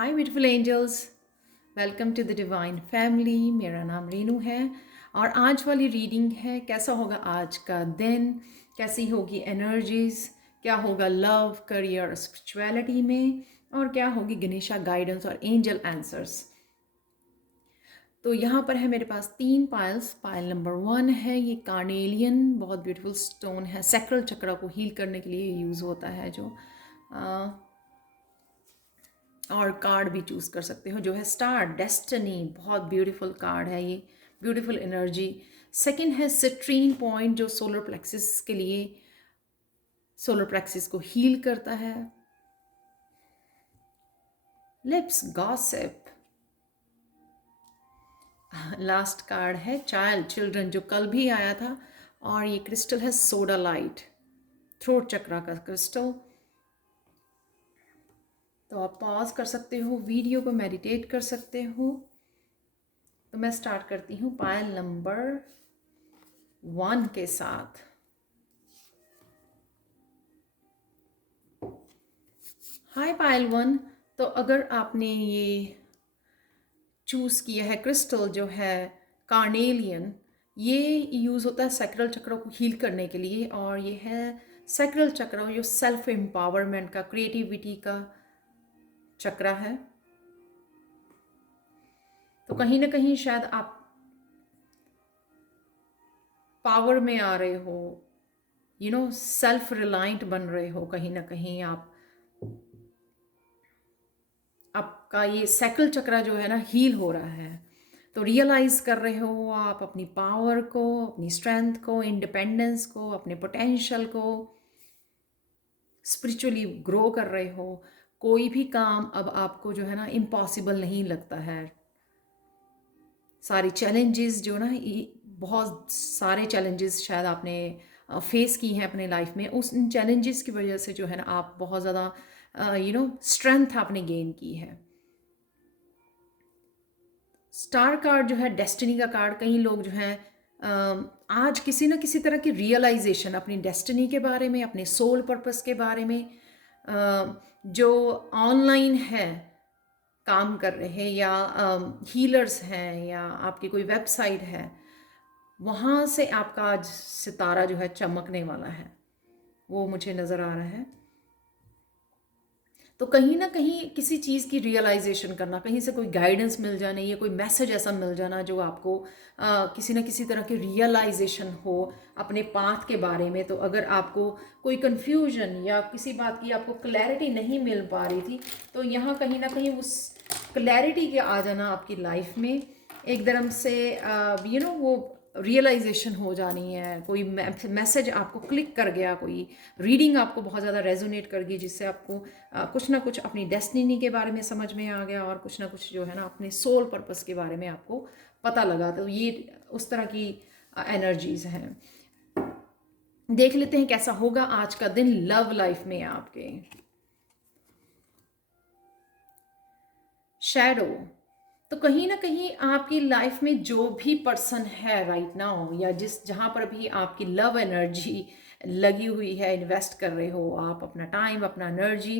Hi beautiful angels, welcome to the divine family. मेरा नाम रीनू है और आज वाली रीडिंग है कैसा होगा आज का दिन, कैसी होगी एनर्जीज, क्या होगा लव, करियर और स्पिरिचुअलिटी में, और क्या होगी गणेशा गाइडेंस और एंजल आंसर्स। तो यहाँ पर है मेरे पास 3 पायल्स। पायल नंबर 1 है, ये कार्नेलियन बहुत ब्यूटीफुल स्टोन है, सैक्रल चक्र को हील करने के लिए यूज़ होता है जो और कार्ड भी चूज़ कर सकते हो जो है स्टार डेस्टिनी, बहुत ब्यूटीफुल कार्ड है ये, ब्यूटीफुल एनर्जी। सेकंड है सिट्रीन पॉइंट जो सोलर प्लेक्सिस के लिए, सोलर प्लेक्सिस को हील करता है। Lips gossip. लास्ट कार्ड है चाइल्ड, चिल्ड्रन, जो कल भी आया था। और ये क्रिस्टल है सोडा लाइट, थ्रोट चक्रा का क्रिस्टल। तो आप पॉज कर सकते हो, वीडियो को मेडिटेट कर सकते हो। तो मैं स्टार्ट करती हूँ पायल नंबर 1 के साथ। हाय पायल 1। तो अगर आपने ये चूज़ किया है क्रिस्टल जो है कार्नेलियन, ये यूज़ होता है सैक्रल चक्र को हील करने के लिए। और ये है सैक्रल चक्र जो सेल्फ एम्पावरमेंट का, क्रिएटिविटी का चक्र है। तो कहीं ना कहीं शायद आप पावर में आ रहे हो, सेल्फ रिलायंट बन रहे हो। कहीं ना कहीं आपका ये सैक्रल चक्र जो है ना हील हो रहा है। तो रियलाइज़ कर रहे हो आप अपनी पावर को, अपनी स्ट्रेंथ को, इंडिपेंडेंस को, अपने पोटेंशियल को, स्पिरिचुअली ग्रो कर रहे हो। कोई भी काम अब आपको जो है ना इम्पॉसिबल नहीं लगता है। सारी चैलेंजेस जो ना, बहुत सारे चैलेंजेस शायद आपने फेस की हैं अपने लाइफ में, उस चैलेंजेस की वजह से जो है ना आप बहुत ज़्यादा स्ट्रेंथ आपने गेन की है। स्टार कार्ड जो है डेस्टिनी का कार्ड। कई लोग जो हैं आज किसी ना किसी तरह की रियलाइजेशन अपनी डेस्टिनी के बारे में, अपने सोल पर्पस के बारे में, जो ऑनलाइन है काम कर रहे हैं या हीलर्स हैं या आपकी कोई वेबसाइट है, वहाँ से आपका आज सितारा जो है चमकने वाला है, वो मुझे नज़र आ रहा है। तो कहीं ना कहीं किसी चीज़ की रियलाइजेशन करना, कहीं से कोई गाइडेंस मिल जाना, या कोई मैसेज ऐसा मिल जाना जो आपको किसी ना किसी तरह की रियलाइजेशन हो अपने पाथ के बारे में। तो अगर आपको कोई कन्फ्यूजन या किसी बात की आपको क्लैरिटी नहीं मिल पा रही थी, तो यहाँ कहीं ना कहीं उस क्लैरिटी के आ जाना आपकी लाइफ में एकदम से वो रियलाइजेशन हो जानी है। कोई मैसेज आपको क्लिक कर गया, कोई रीडिंग आपको बहुत ज़्यादा रेजोनेट कर गई, जिससे आपको कुछ ना कुछ अपनी डेस्टिनी के बारे में समझ में आ गया और कुछ ना कुछ जो है ना अपने सोल पर्पस के बारे में आपको पता लगा। तो ये उस तरह की एनर्जीज हैं। देख लेते हैं कैसा होगा आज का दिन लव लाइफ में आपके। शैडो। तो कहीं ना कहीं आपकी लाइफ में जो भी पर्सन है राइट नाउ, या जहाँ पर भी आपकी लव एनर्जी लगी हुई है, इन्वेस्ट कर रहे हो आप अपना टाइम, अपना एनर्जी,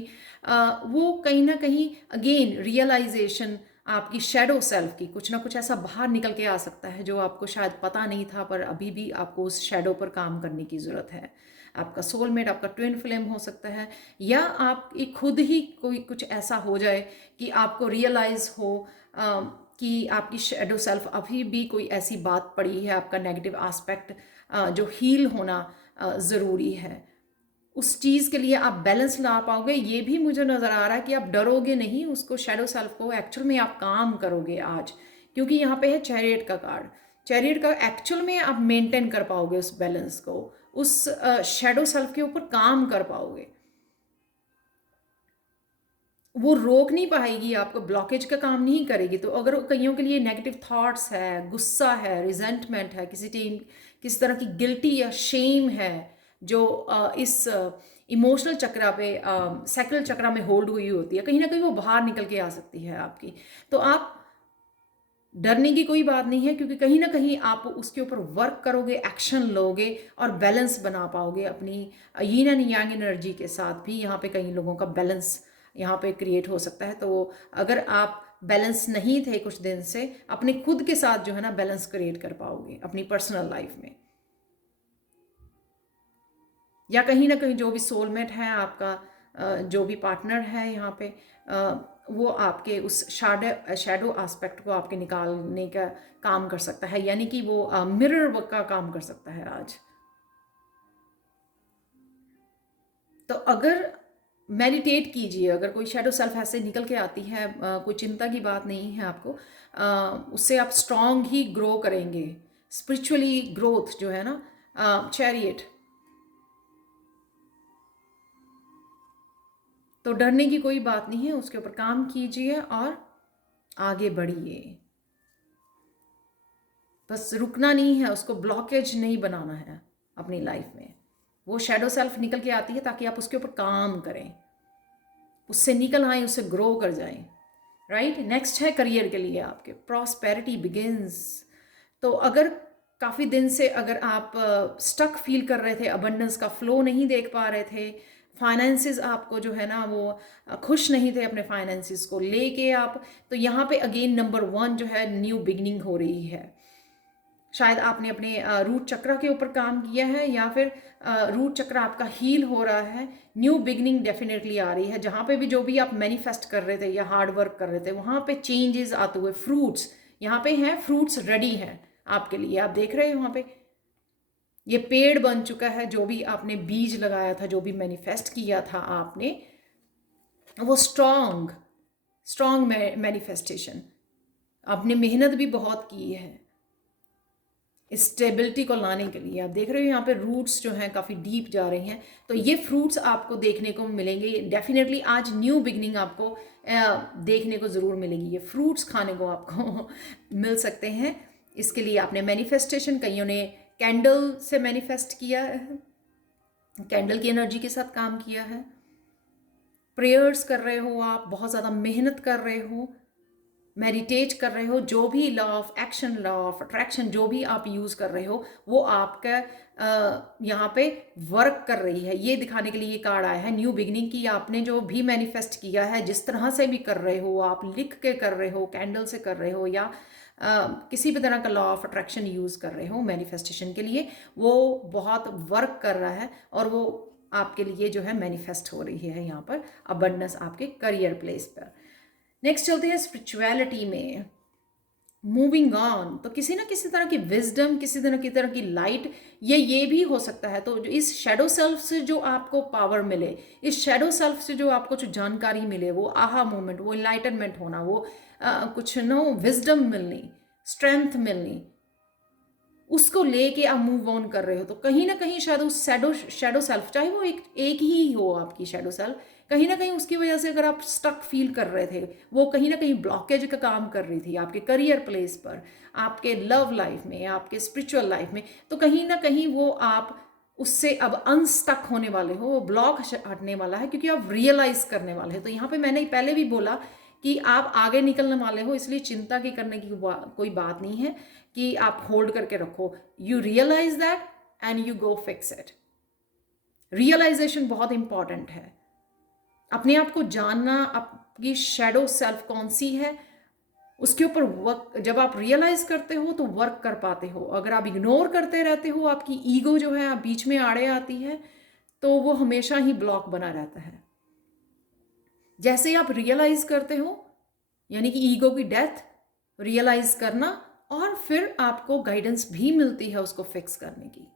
वो कहीं ना कहीं अगेन रियलाइजेशन आपकी शैडो सेल्फ की, कुछ ना कुछ ऐसा बाहर निकल के आ सकता है जो आपको शायद पता नहीं था, पर अभी भी आपको उस शैडो पर काम करने की ज़रूरत है। आपका सोलमेट, आपका ट्विन फ्लेम हो सकता है, या आप खुद ही कोई कुछ ऐसा हो जाए कि आपको रियलाइज़ हो कि आपकी शैडो सेल्फ अभी भी कोई ऐसी बात पड़ी है, आपका नेगेटिव एस्पेक्ट जो हील होना ज़रूरी है। उस चीज़ के लिए आप बैलेंस ला पाओगे, ये भी मुझे नज़र आ रहा है कि आप डरोगे नहीं उसको, शैडो सेल्फ को एक्चुअल में आप काम करोगे आज, क्योंकि यहाँ पे है चैरियट का कार्ड। चैरियट का एक्चुअल में आप मेंटेन कर पाओगे उस बैलेंस को, उस शैडो सेल्फ के ऊपर काम कर पाओगे। वो रोक नहीं पाएगी आपको, ब्लॉकेज का काम नहीं करेगी। तो अगर कईयों के लिए नेगेटिव थॉट्स है, गुस्सा है, रिजेंटमेंट है, किसी तरह की गिल्टी या शेम है जो इस इमोशनल चक्रा पे, सैक्रल चक्रा में होल्ड हुई होती है, कहीं ना कहीं वो बाहर निकल के आ सकती है आपकी। तो आप डरने की कोई बात नहीं है, क्योंकि कहीं ना कहीं आप उसके ऊपर वर्क करोगे, एक्शन लोगे और बैलेंस बना पाओगे अपनी यीन एंड यांग एनर्जी के साथ भी। यहाँ पे कई लोगों का बैलेंस यहाँ पे क्रिएट हो सकता है। तो अगर आप बैलेंस नहीं थे कुछ दिन से, अपने खुद के साथ जो है ना बैलेंस क्रिएट कर पाओगे अपनी पर्सनल लाइफ में। या कहीं ना कहीं जो भी सोलमेट है आपका, जो भी पार्टनर है यहाँ पे, वो आपके उस शैडो एस्पेक्ट को आपके निकालने का काम कर सकता है, यानी कि वो मिरर का काम कर सकता है आज। तो अगर मेडिटेट कीजिए, अगर कोई शैडो सेल्फ ऐसे निकल के आती है, कोई चिंता की बात नहीं है आपको, उससे आप स्ट्रांग ही ग्रो करेंगे। स्पिरिचुअली ग्रोथ जो है ना, चैरियट, तो डरने की कोई बात नहीं है, उसके ऊपर काम कीजिए और आगे बढ़िए। बस रुकना नहीं है, उसको ब्लॉकेज नहीं बनाना है अपनी लाइफ में। वो शैडो सेल्फ निकल के आती है ताकि आप उसके ऊपर काम करें, उससे निकल आए, उससे ग्रो कर जाएं। राइट, नेक्स्ट है करियर के लिए आपके प्रॉस्पेरिटी बिगिंस। तो अगर काफ़ी दिन से अगर आप स्टक फील कर रहे थे, अबंडेंस का फ्लो नहीं देख पा रहे थे, फाइनेंसिस आपको जो है ना वो खुश नहीं थे अपने फाइनेंसिस को लेके आप, तो यहाँ पे अगेन नंबर 1 जो है न्यू बिगनिंग हो रही है। शायद आपने अपने रूट चक्र के ऊपर काम किया है, या फिर रूट चक्र आपका हील हो रहा है। न्यू बिगनिंग डेफिनेटली आ रही है, जहाँ पे भी जो भी आप मैनिफेस्ट कर रहे थे या हार्ड वर्क कर रहे थे, वहाँ पे चेंजेस आते हुए, फ्रूट्स यहाँ पे हैं, फ्रूट्स रेडी हैं आपके लिए। आप देख रहे हो वहाँ पे ये पेड़ बन चुका है, जो भी आपने बीज लगाया था, जो भी मैनिफेस्ट किया था आपने, वो स्ट्रॉन्ग स्ट्रॉन्ग मैनिफेस्टेशन। आपने मेहनत भी बहुत की है स्टेबिलिटी को लाने के लिए। आप देख रहे हो यहाँ पे रूट्स जो हैं काफ़ी डीप जा रही हैं, तो ये फ्रूट्स आपको देखने को मिलेंगे डेफिनेटली। आज न्यू बिगनिंग आपको देखने को ज़रूर मिलेगी, ये फ्रूट्स खाने को आपको मिल सकते हैं। इसके लिए आपने मैनिफेस्टेशन, कईयों ने कैंडल से मैनिफेस्ट किया है, कैंडल की एनर्जी के साथ काम किया है, प्रेयर्स कर रहे हो, आप बहुत ज़्यादा मेहनत कर रहे हो, मेडिटेट कर रहे हो, जो भी law of action, law of attraction जो भी आप यूज़ कर रहे हो, वो आपका यहाँ पे वर्क कर रही है। ये दिखाने के लिए ये कार्ड आया है न्यू बिगनिंग की। आपने जो भी मैनिफेस्ट किया है, जिस तरह से भी कर रहे हो, आप लिख के कर रहे हो, कैंडल से कर रहे हो, या किसी भी तरह का लॉ ऑफ अट्रैक्शन यूज़ कर रहे हो मैनिफेस्टेशन के लिए, वो बहुत वर्क कर रहा है और वो आपके लिए जो है मैनिफेस्ट हो रही है यहाँ पर अबंडेंस आपके करियर प्लेस पर। नेक्स्ट चलते हैं स्पिरिचुअलिटी में, मूविंग ऑन। तो किसी ना किसी तरह की विजडम, किसी तरह की लाइट, ये भी हो सकता है। तो इस शेडो सेल्फ से जो आपको पावर मिले, इस शेडो सेल्फ से जो आपको जो जानकारी मिले, वो आहा मोमेंट, वो इनलाइटनमेंट होना, वो कुछ नो विजडम मिलनी, स्ट्रेंथ मिलनी, उसको लेके आप मूव ऑन कर रहे हो। तो कहीं ना कहीं शायद उस शेडो सेल्फ, चाहे वो एक ही हो आपकी शेडो सेल्फ, कहीं ना कहीं उसकी वजह से अगर आप स्टक फील कर रहे थे, वो कहीं ना कहीं ब्लॉकेज का काम कर रही थी आपके करियर प्लेस पर, आपके लव लाइफ में, आपके स्पिरिचुअल लाइफ में, तो कहीं ना कहीं वो आप उससे अब अनस्टक होने वाले हो, वो ब्लॉक हटने वाला है, क्योंकि आप रियलाइज करने वाले हैं। तो यहाँ पे मैंने पहले भी बोला कि आप आगे निकलने वाले हो, इसलिए चिंता की करने की कोई बात नहीं है कि आप होल्ड करके रखो। You realise that and you go fix it. Realisation बहुत इंपॉर्टेंट है, अपने आप को जानना, आपकी शेडो सेल्फ कौन सी है, उसके ऊपर वर्क। जब आप रियलाइज करते हो तो वर्क कर पाते हो। अगर आप इग्नोर करते रहते हो, आपकी ईगो जो है आप बीच में आड़े आती है, तो वो हमेशा ही ब्लॉक बना रहता है। जैसे ही आप रियलाइज करते हो, यानी कि ईगो की डेथ, रियलाइज करना, और फिर आपको गाइडेंस भी मिलती है उसको फिक्स करने की,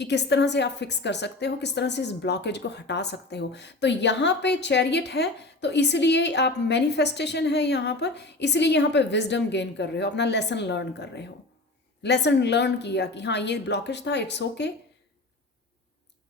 कि किस तरह से आप फिक्स कर सकते हो, किस तरह से इस ब्लॉकेज को हटा सकते हो। तो यहाँ पे चैरियट है, तो इसलिए आप मैनिफेस्टेशन है यहाँ पर, इसलिए यहाँ पे विजडम गेन कर रहे हो, अपना लेसन लर्न कर रहे हो। लेसन लर्न किया कि हाँ ये ब्लॉकेज था, इट्स ओके,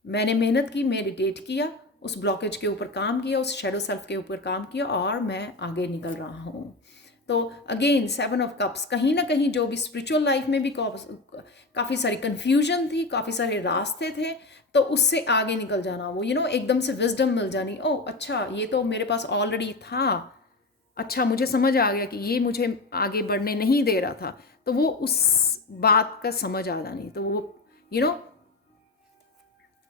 मैंने मेहनत की, मेडिटेट किया, उस ब्लॉकेज के ऊपर काम किया, उस शेडो सेल्फ के ऊपर काम किया, और मैं आगे निकल रहा हूँ। तो अगेन 7 ऑफ कप्स, कहीं ना कहीं जो भी स्पिरिचुअल लाइफ में भी काफ़ी सारी कन्फ्यूजन थी, काफ़ी सारे रास्ते थे, तो उससे आगे निकल जाना, वो एकदम से विजडम मिल जानी। ओह अच्छा, ये तो मेरे पास ऑलरेडी था, अच्छा मुझे समझ आ गया कि ये मुझे आगे बढ़ने नहीं दे रहा था, तो वो उस बात का समझ आ जानी, तो वो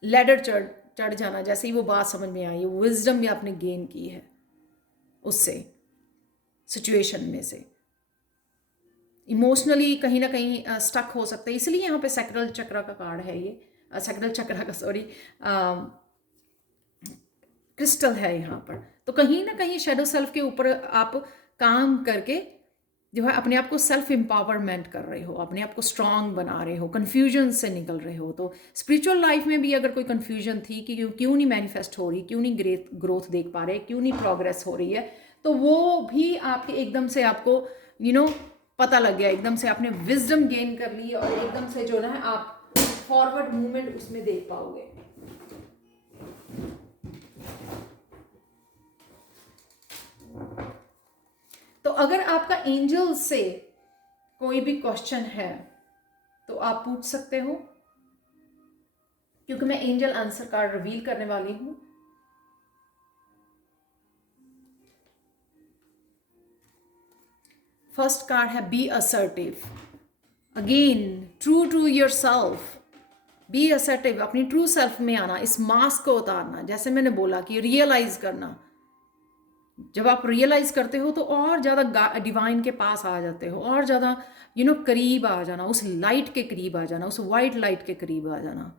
लैडर चढ़ चढ़ जाना, जैसे ही वो बात समझ में आई, वो विजडम भी आपने गेन की है। उससे सिचुएशन में से, इमोशनली कहीं ना कहीं स्टक हो सकते हैं। इसलिए यहाँ पे सैक्रल चक्र का कार्ड है ये, सैक्रल चक्र का सॉरी क्रिस्टल है यहाँ पर। तो कहीं ना कहीं शेडो सेल्फ के ऊपर आप काम करके जो है अपने आप को सेल्फ एम्पावरमेंट कर रहे हो, अपने आप को स्ट्रांग बना रहे हो, कन्फ्यूजन से निकल रहे हो। तो स्पिरिचुअल लाइफ में भी अगर कोई कन्फ्यूजन थी कि क्यों नहीं मैनिफेस्ट हो रही, क्यों नहीं ग्रोथ देख पा रहे, क्यों नहीं प्रोग्रेस हो रही है, तो वो भी आपके एकदम से आपको पता लग गया, एकदम से आपने विजडम गेन कर ली और एकदम से जो है आप फॉरवर्ड मूवमेंट उसमें देख पाओगे। तो अगर आपका एंजल से कोई भी क्वेश्चन है तो आप पूछ सकते हो, क्योंकि मैं एंजल आंसर कार्ड रिवील करने वाली हूं। फर्स्ट कार्ड है be assertive, again true to yourself, be assertive, अपनी ट्रू सेल्फ में आना, इस मास्क को उतारना। जैसे मैंने बोला कि रियलाइज करना, जब आप रियलाइज करते हो तो और ज़्यादा डिवाइन के पास आ जाते हो, और ज़्यादा करीब आ जाना, उस लाइट के करीब आ जाना, उस वाइट लाइट के करीब आ जाना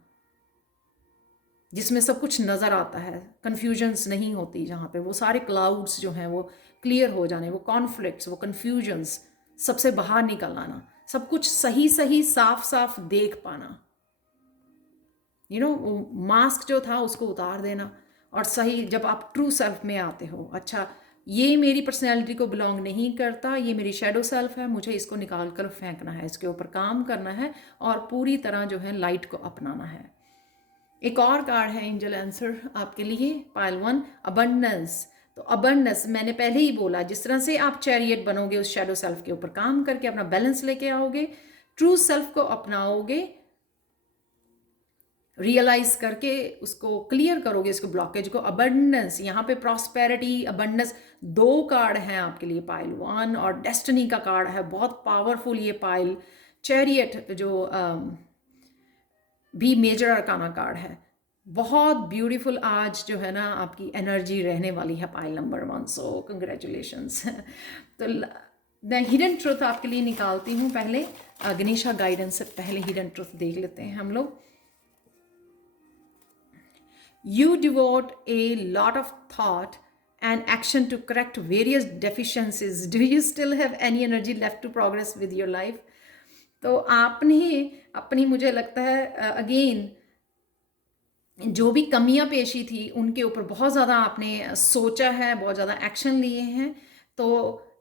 जिसमें सब कुछ नज़र आता है, कन्फ्यूजन्स नहीं होती, जहाँ पे वो सारे क्लाउड्स जो हैं वो क्लियर हो जाने, वो कॉन्फ्लिक्ट्स, वो कन्फ्यूजन्स सबसे बाहर निकल आना, सब कुछ सही सही साफ साफ देख पाना, वो मास्क जो था उसको उतार देना। और सही जब आप ट्रू सेल्फ में आते हो, अच्छा ये मेरी पर्सनैलिटी को बिलोंग नहीं करता, ये मेरी शेडो सेल्फ है, मुझे इसको निकाल कर फेंकना है, इसके ऊपर काम करना है और पूरी तरह जो है लाइट को अपनाना है। एक और कार्ड है एंजल आंसर आपके लिए, पाइल 1, अबंडेंस। तो अबंडेंस मैंने पहले ही बोला, जिस तरह से आप चैरियट बनोगे, उस शेडो सेल्फ के ऊपर काम करके अपना बैलेंस लेके आओगे, ट्रू सेल्फ को अपनाओगे, रियलाइज करके उसको क्लियर करोगे, इसको ब्लॉकेज को। अबंडेंस, यहाँ पे प्रॉस्पेरिटी, अबंडेंस, 2 कार्ड हैं आपके लिए, पाइल 1 और डेस्टिनी का कार्ड है, बहुत पावरफुल ये पाइल। चैरियट जो भी मेजर अरकाना कार्ड है, बहुत ब्यूटीफुल आज जो है ना आपकी एनर्जी रहने वाली है पाइल नंबर 1, सो कंग्रेचुलेशंस। तो मैं हिडन ट्रुथ आपके लिए निकालती हूँ। पहले गणेशा गाइडेंस से पहले हिडन ट्रुथ देख लेते हैं हम लोग। You devote a lot of thought and action to correct various deficiencies. Do you still have any energy left to progress with your life? तो आपने अपनी, मुझे लगता है अगेन, जो भी कमियां पेशी थी उनके ऊपर बहुत ज़्यादा आपने सोचा है, बहुत ज़्यादा एक्शन लिए हैं। तो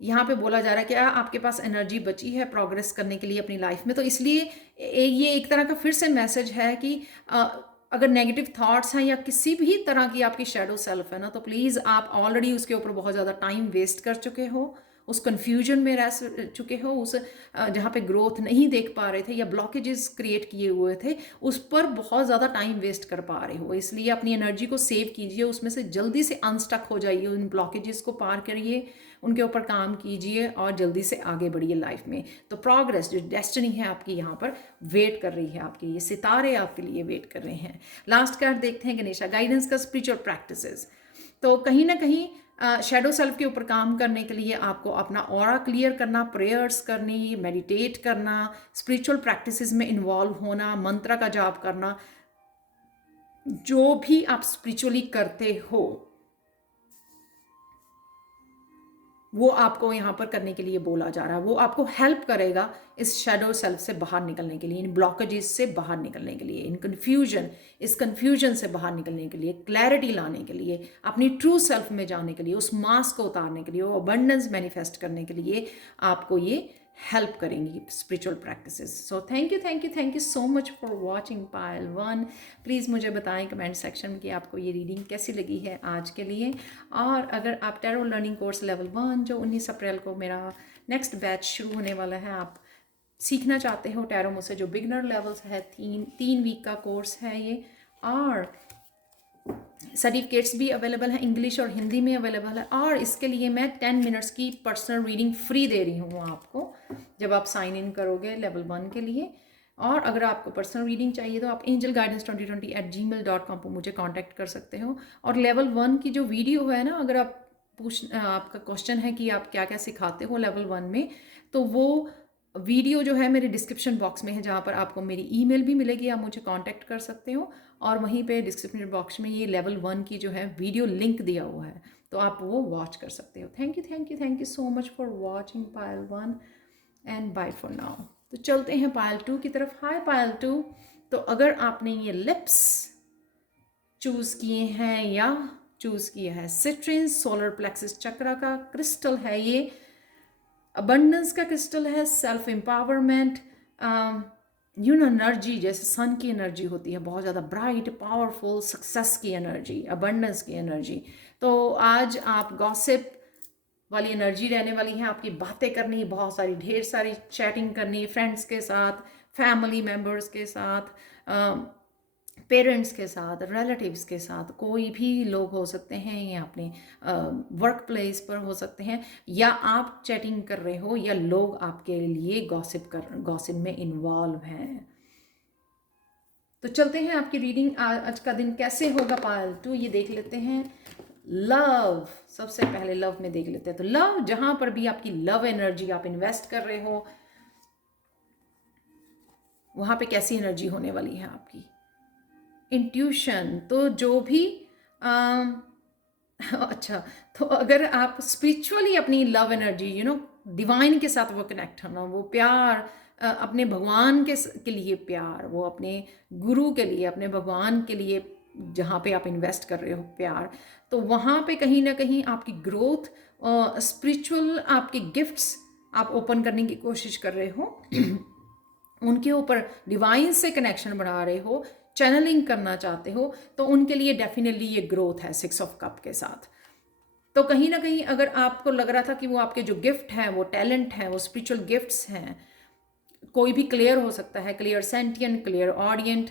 यहाँ पे बोला जा रहा है कि आपके पास एनर्जी बची है प्रोग्रेस करने के लिए अपनी लाइफ में। तो इसलिए ये एक तरह का फिर से मैसेज है कि अगर नेगेटिव थॉट्स हैं या किसी भी तरह की आपकी शेडो सेल्फ है ना, तो प्लीज़ आप ऑलरेडी उसके ऊपर बहुत ज़्यादा टाइम वेस्ट कर चुके हो, उस कन्फ्यूजन में रह चुके हो, उस जहाँ पे ग्रोथ नहीं देख पा रहे थे या ब्लॉकेजेस क्रिएट किए हुए थे, उस पर बहुत ज़्यादा टाइम वेस्ट कर पा रहे हो। इसलिए अपनी एनर्जी को सेव कीजिए, उसमें से जल्दी से अनस्टक हो जाइए, उन ब्लॉकेजेस को पार करिए, उनके ऊपर काम कीजिए और जल्दी से आगे बढ़िए लाइफ में। तो प्रोग्रेस, जो डेस्टिनी है आपकी यहाँ पर वेट कर रही है, आपके ये सितारे आपके लिए वेट कर रहे हैं। लास्ट कार्ड देखते हैं गणेशा गाइडेंस का, स्पिरिचुअल प्रैक्टिसेस। तो कहीं ना कहीं शेडो सेल्फ के ऊपर काम करने के लिए आपको अपना ऑरा क्लियर करना, प्रेयर्स करनी, मेडिटेट करना, स्पिरिचुअल प्रैक्टिसेस में इन्वॉल्व होना, मंत्र का जाप करना, जो भी आप स्पिरिचुअली करते हो वो आपको यहाँ पर करने के लिए बोला जा रहा है। वो आपको हेल्प करेगा इस शेडो सेल्फ से बाहर निकलने के लिए, इन ब्लॉकेजेस से बाहर निकलने के लिए, इस कन्फ्यूजन से बाहर निकलने के लिए, क्लैरिटी लाने के लिए, अपनी ट्रू सेल्फ में जाने के लिए, उस मास्क को उतारने के लिए, वो अबंडेंस मैनिफेस्ट करने के लिए आपको ये हेल्प करेंगी spiritual practices. So thank you so much for watching Payal 1। Please मुझे बताएं कमेंट सेक्शन में कि आपको ये रीडिंग कैसी लगी है आज के लिए। और अगर आप टैरो लर्निंग कोर्स लेवल 1 जो 19 अप्रैल को मेरा नेक्स्ट बैच शुरू होने वाला है, आप सीखना चाहते हो टैरो मुझसे, जो बिगनर लेवल्स है, 3 वीक का कोर्स है ये, और सर्टिफिकेट्स भी अवेलेबल हैं, इंग्लिश और हिंदी में अवेलेबल है। और इसके लिए मैं 10 मिनट्स की पर्सनल रीडिंग फ्री दे रही हूँ आपको, जब आप साइन इन करोगे लेवल 1 के लिए। और अगर आपको पर्सनल रीडिंग चाहिए तो आप angelguidance2020@gmail.com पर मुझे कांटेक्ट कर सकते हो। और लेवल 1 की जो वीडियो है ना, अगर आप आपका क्वेश्चन है कि आप क्या क्या सिखाते हो लेवल 1 में, तो वो वीडियो जो है मेरे डिस्क्रिप्शन बॉक्स में है, जहाँ पर आपको मेरी ईमेल भी मिलेगी, आप मुझे कांटेक्ट कर सकते हो। और वहीं पे डिस्क्रिप्शन बॉक्स में ये लेवल 1 की जो है वीडियो लिंक दिया हुआ है, तो आप वो वॉच कर सकते हो। Thank you thank you thank you so much for watching Payal 1 and bye for now. तो चलते हैं पायल 2 की तरफ। हाय पायल 2, तो अगर आपने ये लिप्स चूज़ किए हैं या चूज़ किया है सिट्रिन सोलर प्लेक्सिस चक्रा का क्रिस्टल है, ये अबंडेंस का क्रिस्टल है, सेल्फ एम्पावरमेंट, एनर्जी जैसे सन की एनर्जी होती है, बहुत ज़्यादा ब्राइट पावरफुल, सक्सेस की एनर्जी, अबंडेंस की एनर्जी। तो आज आप गॉसिप वाली एनर्जी रहने वाली है, आपकी बातें करनी, बहुत सारी ढेर सारी चैटिंग करनी फ्रेंड्स के साथ, फैमिली मेम्बर्स के साथ, पेरेंट्स के साथ, रिलेटिव्स के साथ, कोई भी लोग हो सकते हैं, या अपने वर्क प्लेस पर हो सकते हैं, या आप चैटिंग कर रहे हो, या लोग आपके लिए गॉसिप में इन्वॉल्व हैं। तो चलते हैं आपकी रीडिंग, आज का दिन कैसे होगा पायल 2, ये देख लेते हैं। लव, सबसे पहले लव में देख लेते हैं। तो लव, जहां पर भी आपकी लव एनर्जी आप इन्वेस्ट कर रहे हो, वहां पे कैसी एनर्जी होने वाली है आपकी। इंट्यूशन, तो जो भी अच्छा, तो अगर आप स्पिरिचुअली अपनी लव एनर्जी डिवाइन के साथ वो कनेक्ट होना, वो प्यार, अपने भगवान के लिए प्यार, वो अपने गुरु के लिए, अपने भगवान के लिए जहाँ पे आप इन्वेस्ट कर रहे हो प्यार, तो वहाँ पे कहीं ना कहीं आपकी ग्रोथ, स्पिरिचुअल आपके गिफ्ट्स आप ओपन करने की कोशिश कर रहे हो उनके ऊपर डिवाइन से कनेक्शन बढ़ा रहे हो, चैनलिंग करना चाहते हो, तो उनके लिए डेफिनेटली ये ग्रोथ है 6 ऑफ कप के साथ। तो कहीं ना कहीं अगर आपको लग रहा था कि वो आपके जो गिफ्ट हैं, वो टैलेंट हैं, वो स्पिरिचुअल गिफ्ट्स हैं, कोई भी क्लियर हो सकता है, क्लियर सेंटियंट, क्लियर ऑडियंट,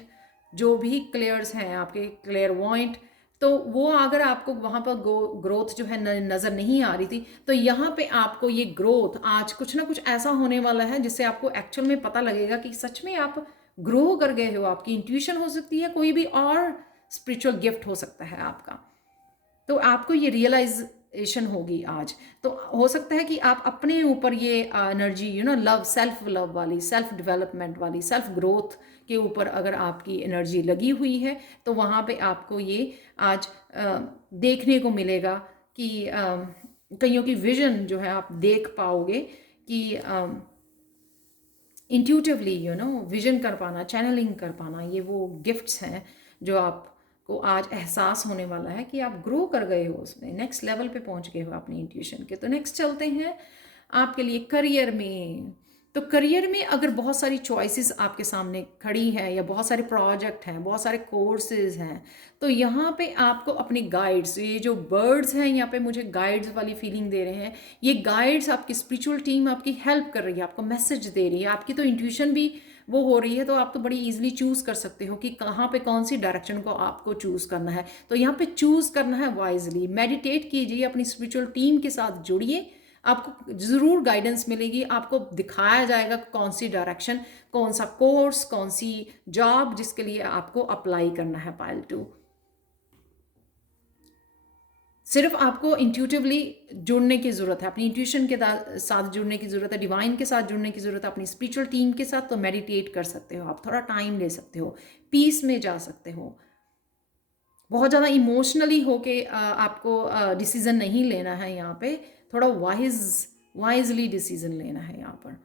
जो भी क्लियर्स हैं आपके, क्लियर वॉइंट, तो वो अगर आपको वहाँ पर ग्रोथ जो है नज़र नहीं आ रही थी, तो यहाँ पे आपको ये ग्रोथ आज कुछ ना कुछ ऐसा होने वाला है जिससे आपको एक्चुअल में पता लगेगा कि सच में आप ग्रो कर गए हो। आपकी इंट्यूशन हो सकती है, कोई भी और स्पिरिचुअल गिफ्ट हो सकता है आपका, तो आपको ये रियलाइजेशन होगी आज। तो हो सकता है कि आप अपने ऊपर ये एनर्जी लव, सेल्फ लव वाली, सेल्फ डेवलपमेंट वाली, सेल्फ ग्रोथ के ऊपर अगर आपकी एनर्जी लगी हुई है, तो वहाँ पे आपको ये आज देखने को मिलेगा कि कईयों की विजन जो है आप देख पाओगे कि इंट्यूटिवली विजन कर पाना, चैनलिंग कर पाना, ये वो गिफ्ट्स हैं जो आपको आज एहसास होने वाला है कि आप ग्रो कर गए हो, उसमें नेक्स्ट लेवल पे पहुंच गए हो अपनी इंट्यूशन के। तो नेक्स्ट चलते हैं आपके लिए करियर में। तो करियर में अगर बहुत सारी चॉइसेस आपके सामने खड़ी हैं, या बहुत सारे प्रोजेक्ट हैं, बहुत सारे कोर्सेज हैं, तो यहाँ पे आपको अपनी गाइड्स, ये जो बर्ड्स हैं यहाँ पे मुझे गाइड्स वाली फीलिंग दे रहे हैं, ये गाइड्स आपकी स्पिरिचुअल टीम आपकी हेल्प कर रही है, आपको मैसेज दे रही है। आपकी तो इंट्यूशन भी वो हो रही है, तो आप तो बड़ी इजीली चूज़ कर सकते हो कि कहाँ पे कौन सी डायरेक्शन को आपको चूज़ करना है। तो यहाँ पे चूज़ करना है वाइजली, मेडिटेट कीजिए, अपनी स्पिरिचुअल टीम के साथ जुड़िए, आपको ज़रूर गाइडेंस मिलेगी, आपको दिखाया जाएगा कौन सी डायरेक्शन, कौन सा कोर्स, कौन सी जॉब जिसके लिए आपको अप्लाई करना है पायल 2। सिर्फ आपको इंट्यूटिवली जुड़ने की ज़रूरत है, अपनी इंट्यूशन के साथ जुड़ने की ज़रूरत है, डिवाइन के साथ जुड़ने की ज़रूरत है, अपनी स्पिरिचुअल टीम के साथ। तो मेडिटेट कर सकते हो आप, थोड़ा टाइम ले सकते हो, पीस में जा सकते हो। बहुत ज़्यादा इमोशनली होके आपको डिसीज़न नहीं लेना है यहाँ पे, थोड़ा वाइजली डिसीज़न लेना है यहाँ पर।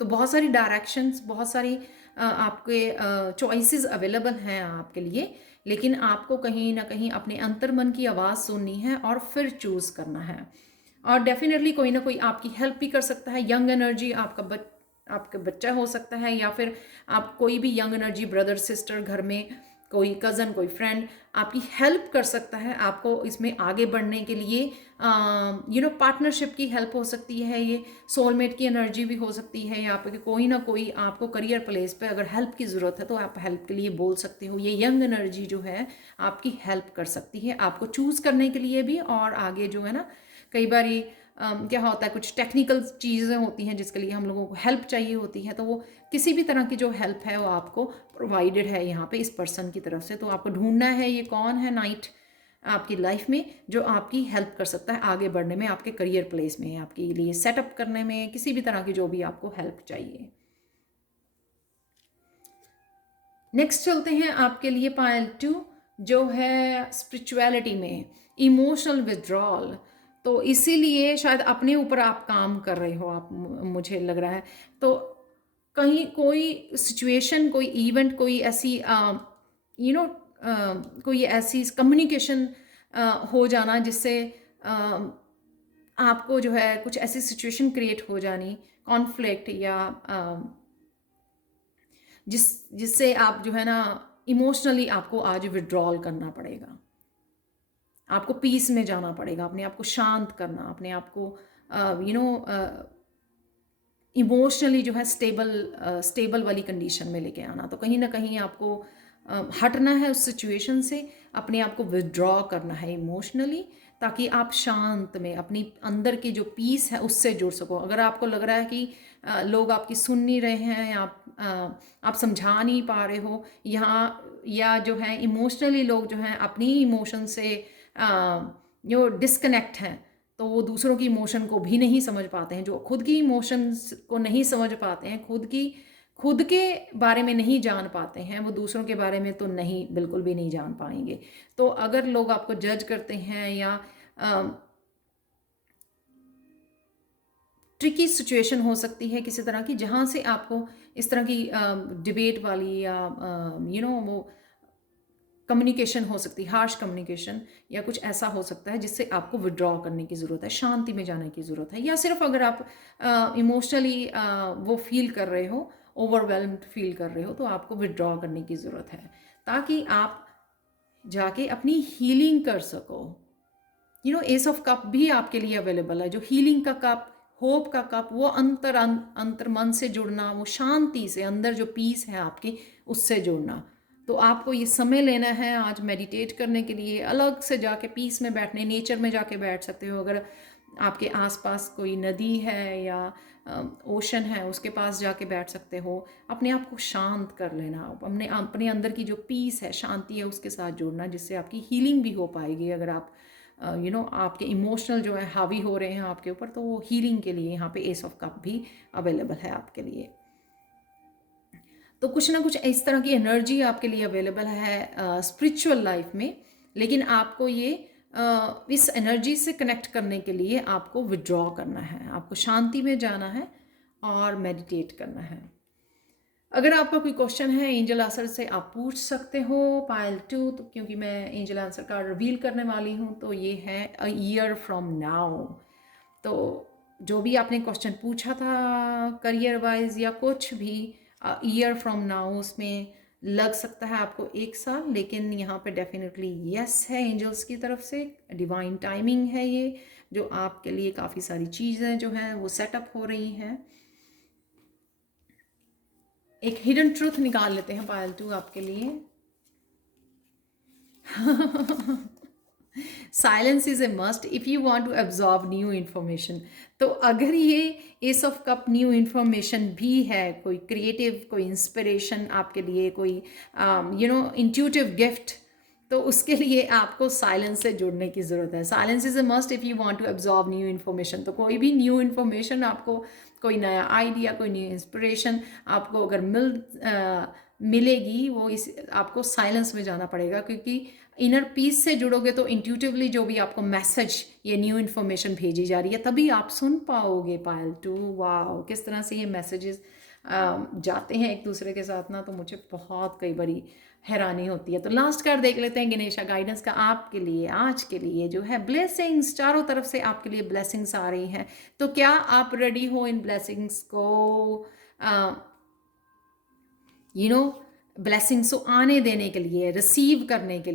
तो बहुत सारी डायरेक्शंस, बहुत सारी आपके चॉइसेस अवेलेबल हैं आपके लिए, लेकिन आपको कहीं ना कहीं अपने अंतर्मन की आवाज़ सुननी है और फिर चूज़ करना है। और डेफिनेटली कोई ना कोई आपकी हेल्प भी कर सकता है, यंग एनर्जी, आपका बच्चा हो सकता है, या फिर आप कोई भी यंग एनर्जी, ब्रदर सिस्टर, घर में कोई कज़न, कोई फ्रेंड आपकी हेल्प कर सकता है आपको इसमें आगे बढ़ने के लिए। पार्टनरशिप की हेल्प हो सकती है, ये सोलमेट की एनर्जी भी हो सकती है, या पे कोई ना कोई आपको करियर प्लेस पे अगर हेल्प की ज़रूरत है तो आप हेल्प के लिए बोल सकते हो। ये यंग एनर्जी जो है आपकी हेल्प कर सकती है आपको चूज़ करने के लिए भी, और आगे जो है ना, कई बारी क्या होता है, कुछ टेक्निकल चीज़ें होती हैं जिसके लिए हम लोगों को हेल्प चाहिए होती है, तो वो किसी भी तरह की जो हेल्प है वो आपको प्रोवाइडेड है यहाँ पे इस पर्सन की तरफ से। तो आपको ढूंढना है ये कौन है नाइट आपकी लाइफ में जो आपकी हेल्प कर सकता है आगे बढ़ने में, आपके करियर प्लेस में, आपके लिए सेटअप करने में, किसी भी तरह की जो भी आपको हेल्प चाहिए। नेक्स्ट चलते हैं आपके लिए पायल 2 जो है स्पिरिचुअलिटी में इमोशनल विथड्रॉल। तो इसीलिए शायद अपने ऊपर आप काम कर रहे हो, आप मुझे लग रहा है। तो कहीं कोई सिचुएशन, कोई इवेंट, कोई ऐसी यू नो कोई ऐसी कम्युनिकेशन हो जाना जिससे आपको जो है कुछ ऐसी सिचुएशन क्रिएट हो जानी, कॉन्फ्लिक्ट या जिससे आप जो है ना इमोशनली आपको आज विड्रॉल करना पड़ेगा, आपको पीस में जाना पड़ेगा, अपने आप को शांत करना, अपने आप को इमोशनली जो है स्टेबल वाली कंडीशन में लेके आना। तो कहीं ना कहीं आपको हटना है उस सिचुएशन से, अपने आप को विदड्रॉ करना है इमोशनली, ताकि आप शांत में अपनी अंदर की जो पीस है उससे जुड़ सको। अगर आपको लग रहा है कि लोग आपकी सुन नहीं रहे हैं, आप समझा नहीं पा रहे हो यहाँ, या जो है इमोशनली लोग जो हैं अपनी इमोशन से जो डिस्कनेक्ट हैं, तो वो दूसरों की इमोशन को भी नहीं समझ पाते हैं। जो खुद की इमोशंस को नहीं समझ पाते हैं, खुद के बारे में नहीं जान पाते हैं, वो दूसरों के बारे में तो नहीं, बिल्कुल भी नहीं जान पाएंगे। तो अगर लोग आपको जज करते हैं या ट्रिकी सिचुएशन हो सकती है किसी तरह की, जहाँ से आपको इस तरह की डिबेट वाली या वो कम्युनिकेशन हो सकती है, हार्श कम्युनिकेशन या कुछ ऐसा हो सकता है जिससे आपको विड्रॉ करने की ज़रूरत है, शांति में जाने की ज़रूरत है। या सिर्फ अगर आप इमोशनली वो फील कर रहे हो, ओवरवेलम्ड फील कर रहे हो, तो आपको विड्रॉ करने की ज़रूरत है, ताकि आप जाके अपनी हीलिंग कर सको। एस ऑफ कप भी आपके लिए अवेलेबल है, जो हीलिंग का कप, होप का कप, वो अंतर मन से जुड़ना, वो शांति से अंदर जो पीस है आपकी उससे जुड़ना। तो आपको ये समय लेना है आज मेडिटेट करने के लिए, अलग से जाके पीस में बैठने, नेचर में जाके बैठ सकते हो। अगर आपके आसपास कोई नदी है या ओशन है, उसके पास जाके बैठ सकते हो, अपने आप को शांत कर लेना, अपने अंदर की जो पीस है, शांति है, उसके साथ जुड़ना, जिससे आपकी हीलिंग भी हो पाएगी। अगर आप आपके इमोशनल जो है हावी हो रहे हैं आपके ऊपर, तो वो हीलिंग के लिए यहाँ पे एस ऑफ कप भी अवेलेबल है आपके लिए। तो कुछ ना कुछ इस तरह की एनर्जी आपके लिए अवेलेबल है स्पिरिचुअल लाइफ में, लेकिन आपको ये इस एनर्जी से कनेक्ट करने के लिए आपको विड्रॉ करना है, आपको शांति में जाना है और मेडिटेट करना है। अगर आपका कोई क्वेश्चन है एंजल आंसर से आप पूछ सकते हो पायल 2, तो क्योंकि मैं एंजल आंसर कार्ड रिवील करने वाली हूँ, तो ये है अ ईयर फ्रॉम नाउ। तो जो भी आपने क्वेश्चन पूछा था करियर वाइज या कुछ भी, ईयर फ्रॉम नाउ उसमें लग सकता है आपको 1 साल, लेकिन यहाँ पे डेफिनेटली यस है एंजल्स की तरफ से, डिवाइन टाइमिंग है ये, जो आपके लिए काफ़ी सारी चीज़ें जो हैं वो सेटअप हो रही हैं। एक हिडन ट्रूथ निकाल लेते हैं पायल 2 आपके लिए। Silence is a must if you want to absorb new information. तो अगर ये ace of cup new information भी है, कोई क्रिएटिव, कोई इंस्पिरेशन आपके लिए, कोई इंट्यूटिव गिफ्ट, तो उसके लिए आपको साइलेंस से जुड़ने की ज़रूरत है। Silence is a must if you want to absorb new information. तो कोई भी न्यू इन्फॉर्मेशन आपको, कोई नया आइडिया, कोई न्यू इंस्पिरेशन आपको अगर मिलेगी, वो आपको साइलेंस में जाना पड़ेगा, क्योंकि इनर पीस से जुड़ोगे तो इंट्यूटिवली जो भी आपको मैसेज, ये न्यू इन्फॉर्मेशन भेजी जा रही है, तभी आप सुन पाओगे पायल 2। वाह, किस तरह से ये मैसेजेस जाते हैं एक दूसरे के साथ ना, तो मुझे बहुत कई बारी हैरानी होती है। तो लास्ट कार्ड देख लेते हैं गणेशा गाइडेंस का आपके लिए आज के लिए, जो है ब्लेसिंग्स। चारों तरफ से आपके लिए ब्लेसिंग्स आ रही हैं, तो क्या आप रेडी हो इन ब्लेसिंग्स को ब्लेसिंग्स को आने देने के लिए, रिसीव करने के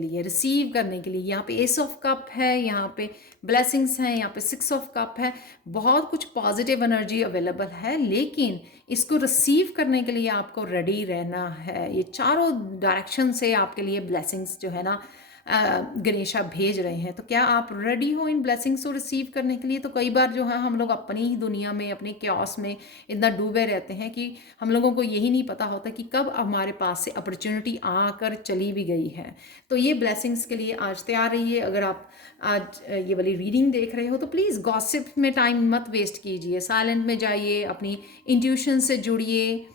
लिए? यहाँ पे एस ऑफ कप है, यहाँ पे ब्लेसिंग्स हैं, यहाँ पे 6 ऑफ कप है, बहुत कुछ पॉजिटिव एनर्जी अवेलेबल है, लेकिन इसको रिसीव करने के लिए आपको रेडी रहना है। ये चारों डायरेक्शन से आपके लिए ब्लेसिंग्स जो है ना गणेशा भेज रहे हैं। तो क्या आप रेडी हो इन ब्लेसिंग्स को रिसीव करने के लिए? तो कई बार जो है हम लोग अपनी ही दुनिया में, अपने क्योस में इतना डूबे रहते हैं कि हम लोगों को यही नहीं पता होता कि कब हमारे पास से अपॉर्चुनिटी आकर चली भी गई है। तो ये ब्लेसिंग्स के लिए आज तैयार रहिए। अगर आप आज ये वाली रीडिंग देख रहे हो तो प्लीज़ गॉसिप में टाइम मत वेस्ट कीजिए, साइलेंट में जाइए, अपनी इंट्यूशन से जुड़िए,